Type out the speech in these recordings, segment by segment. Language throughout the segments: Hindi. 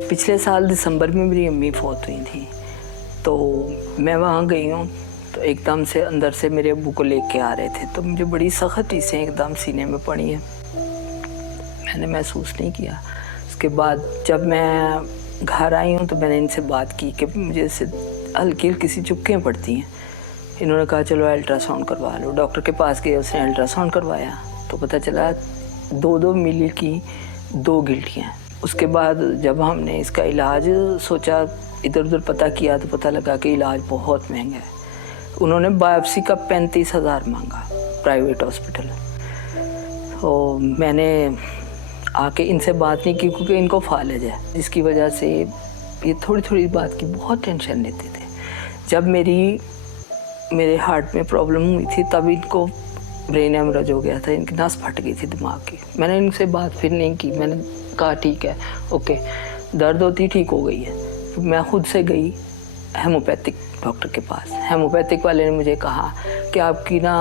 पिछले साल दिसंबर में मेरी अम्मी फौत हुई थी, तो मैं वहाँ गई हूँ तो एकदम से अंदर से मेरे अब्बू को लेके आ रहे थे, तो मुझे बड़ी सख्त चीज़ें एकदम सीने में पड़ी हैं। मैंने महसूस नहीं किया। उसके बाद जब मैं घर आई हूँ तो मैंने इनसे बात की कि मुझे इससे हल्की हल्की सी चुपकियाँ पड़ती हैं। इन्होंने कहा चलो अल्ट्रासाउंड करवा लो। डॉक्टर के पास गए, उसने अल्ट्रासाउंड करवाया तो पता चला 2-2 मिली की 2 गिल्टियाँ। उसके बाद जब हमने इसका इलाज सोचा, इधर उधर पता किया तो पता लगा कि इलाज बहुत महंगा है। उन्होंने बायोप्सी का 35,000 मांगा प्राइवेट हॉस्पिटल। तो मैंने आके इनसे बात नहीं की क्योंकि इनको फालज है, जिसकी वजह से ये थोड़ी थोड़ी बात की बहुत टेंशन लेते थे। जब मेरे हार्ट में प्रॉब्लम हुई थी तब इनको ब्रेन हेमरेज हो गया था, इनकी नस फट गई थी दिमाग की। मैंने इनसे बात फिर नहीं की। मैंने कहा ठीक है, ओके, दर्द होती ठीक हो गई है। तो मैं खुद से गई हेमोपैथिक डॉक्टर के पास। हेमोपैथिक वाले ने मुझे कहा कि आपकी ना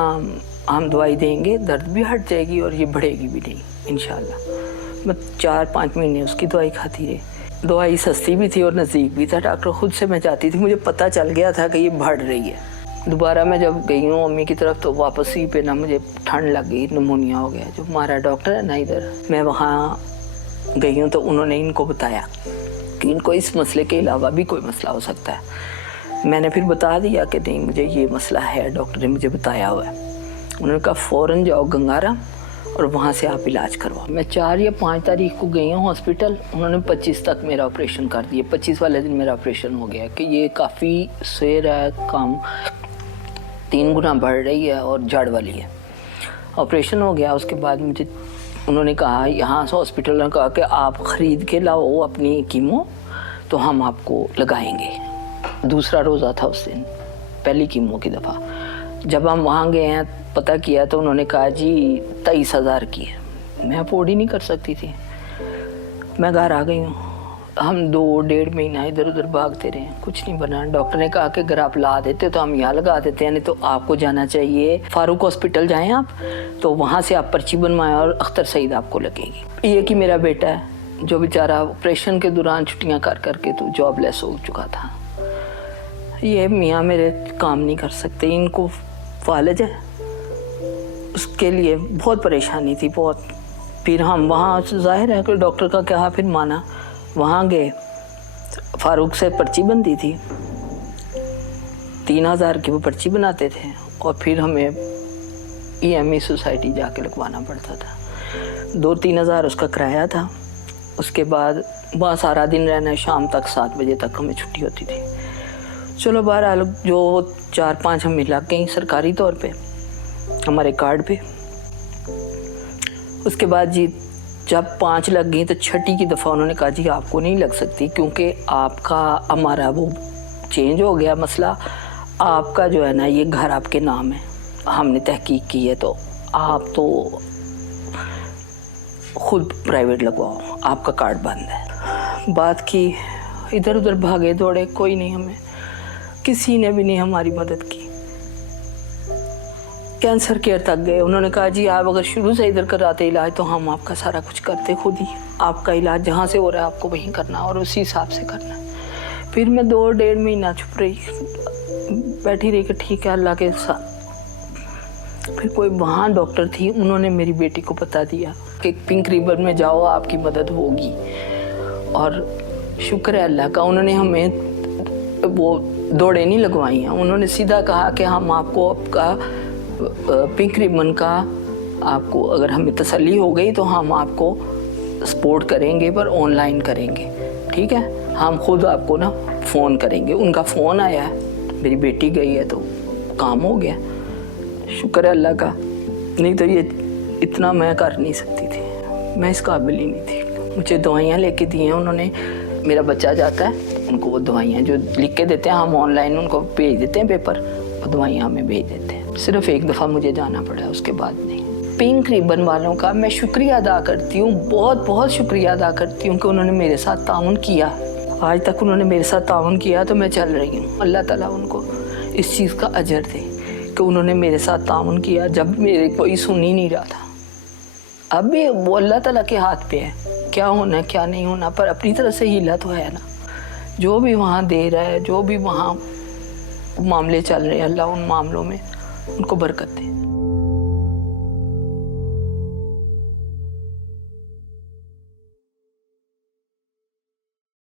हम दवाई देंगे, दर्द भी हट जाएगी और ये बढ़ेगी भी नहीं इंशाल्लाह। मैं 4-5 महीने उसकी दवाई खाती रही। दवाई सस्ती भी थी और नज़दीक भी था। डॉक्टर खुद से मैं जाती थी, मुझे पता चल गया था कि ये बढ़ रही है। दोबारा मैं जब गई हूँ अम्मी की तरफ तो वापस ही पे ना मुझे ठंड लग गई, निमोनिया हो गया। जो हमारा डॉक्टर है ना इधर, मैं वहाँ गई हूँ तो उन्होंने इनको बताया कि इनको इस मसले के अलावा भी कोई मसला हो सकता है। मैंने फिर बता दिया कि नहीं मुझे ये मसला है, डॉक्टर ने मुझे बताया हुआ है। उन्होंने कहा फ़ौरन जाओ गंगाराम और वहाँ से आप इलाज करवाओ। मैं 4 या 5 तारीख को गई हूँ हॉस्पिटल। उन्होंने 25 तक मेरा ऑपरेशन कर दिया। 25 वाले दिन मेरा ऑपरेशन हो गया कि ये काफ़ी शेर है, कम 3 गुना बढ़ रही है और जड़ वाली है। ऑपरेशन हो गया। उसके बाद मुझे उन्होंने कहा, यहाँ से हॉस्पिटल ने कहा कि आप ख़रीद के लाओ अपनी कीमो तो हम आपको लगाएंगे। दूसरा रोज़ा था उस दिन, पहली कीमो की दफ़ा। जब हम वहाँ गए हैं पता किया तो उन्होंने कहा जी 23,000 की है। मैं अफोर्ड ही नहीं कर सकती थी। मैं घर आ गई हूँ। हम 2-1.5 महीना इधर उधर भागते रहे, कुछ नहीं बना। डॉक्टर ने कहा कि अगर आप ला देते तो हम यहाँ लगा देते हैं, नहीं तो आपको जाना चाहिए फारूक हॉस्पिटल जाएं आप, तो वहाँ से आप पर्ची बनवाएं और अख्तर सईद आपको लगेगी। ये कि मेरा बेटा है जो बेचारा ऑपरेशन के दौरान छुट्टियाँ कर करके तो जॉबलेस हो चुका था। ये मियाँ मेरे काम नहीं कर सकते, इनको फालज है, उसके लिए बहुत परेशानी थी बहुत। फिर हम वहाँ जाहिर है कि डॉक्टर का क्या फिर माना। वहाँ गए, फारूक से पर्ची बनती थी, 3,000 की वो पर्ची बनाते थे और फिर हमें EME सोसाइटी जाके लगवाना पड़ता था। 2-3 हज़ार उसका किराया था। उसके बाद वहाँ सारा दिन रहना, शाम तक 7 बजे तक हमें छुट्टी होती थी। चलो बहरहाल जो 4-5 हमें लग गई सरकारी तौर पे हमारे कार्ड पे। उसके बाद जी जब 5 लग गई तो 6ठी की दफ़ा उन्होंने कहा जी आपको नहीं लग सकती क्योंकि आपका हमारा वो चेंज हो गया मसला। आपका जो है ना ये घर आपके नाम है, हमने तहकीक की है, तो आप तो खुद प्राइवेट लगवाओ, आपका कार्ड बंद है। बात की, इधर उधर भागे दौड़े, कोई नहीं, हमें किसी ने भी नहीं हमारी मदद की। कैंसर केयर तक गए। उन्होंने कहा जी आप अगर शुरू से इधर कराते इलाज तो हम आपका सारा कुछ करते खुद ही, आपका इलाज जहाँ से हो रहा है आपको वहीं करना और उसी हिसाब से करना। फिर मैं 2-1.5 महीना चुप रही, बैठी रही कि ठीक है अल्लाह के साथ। फिर कोई वहाँ डॉक्टर थी, उन्होंने मेरी बेटी को बता दिया कि पिंक रिबन में जाओ आपकी मदद होगी। और शुक्र है अल्लाह का, उन्होंने हमें वो दौड़े नहीं लगवाई हैं। उन्होंने सीधा कहा कि हम आपको आपका पिंक रिबन का आपको अगर हमें तसल्ली हो गई तो हम आपको सपोर्ट करेंगे, पर ऑनलाइन करेंगे, ठीक है, हम खुद आपको ना फ़ोन करेंगे। उनका फ़ोन आया है, मेरी बेटी गई है तो काम हो गया, शुक्र है अल्लाह का। नहीं तो ये इतना मैं कर नहीं सकती थी, मैं इस काबिल ही नहीं थी। मुझे दवाइयाँ लेके दी हैं उन्होंने। मेरा बच्चा जाता है, उनको वो दवाइयाँ जो लिख के देते हैं हम ऑनलाइन उनको भेज देते हैं पेपर, वो दवाइयाँ हमें भेज देते हैं। सिर्फ एक दफ़ा मुझे जाना पड़ा, उसके बाद नहीं। पिंक रिबन वालों का मैं शुक्रिया अदा करती हूँ, बहुत बहुत शुक्रिया अदा करती हूँ कि उन्होंने मेरे साथ ताउन किया। आज तक उन्होंने मेरे साथ ताउन किया तो मैं चल रही हूँ। अल्लाह ताला उनको इस चीज़ का अजर दे कि उन्होंने मेरे साथ ताउन किया जब मेरे कोई सुन ही नहीं रहा था। अब भी वो अल्लाह ताला के हाथ पे है, क्या होना क्या नहीं होना, पर अपनी तरफ से हीला तो है ना। जो भी वहाँ दे रहा है, जो भी वहाँ मामले चल रहे हैं, अल्लाह उन मामलों में उनको बरकत दे।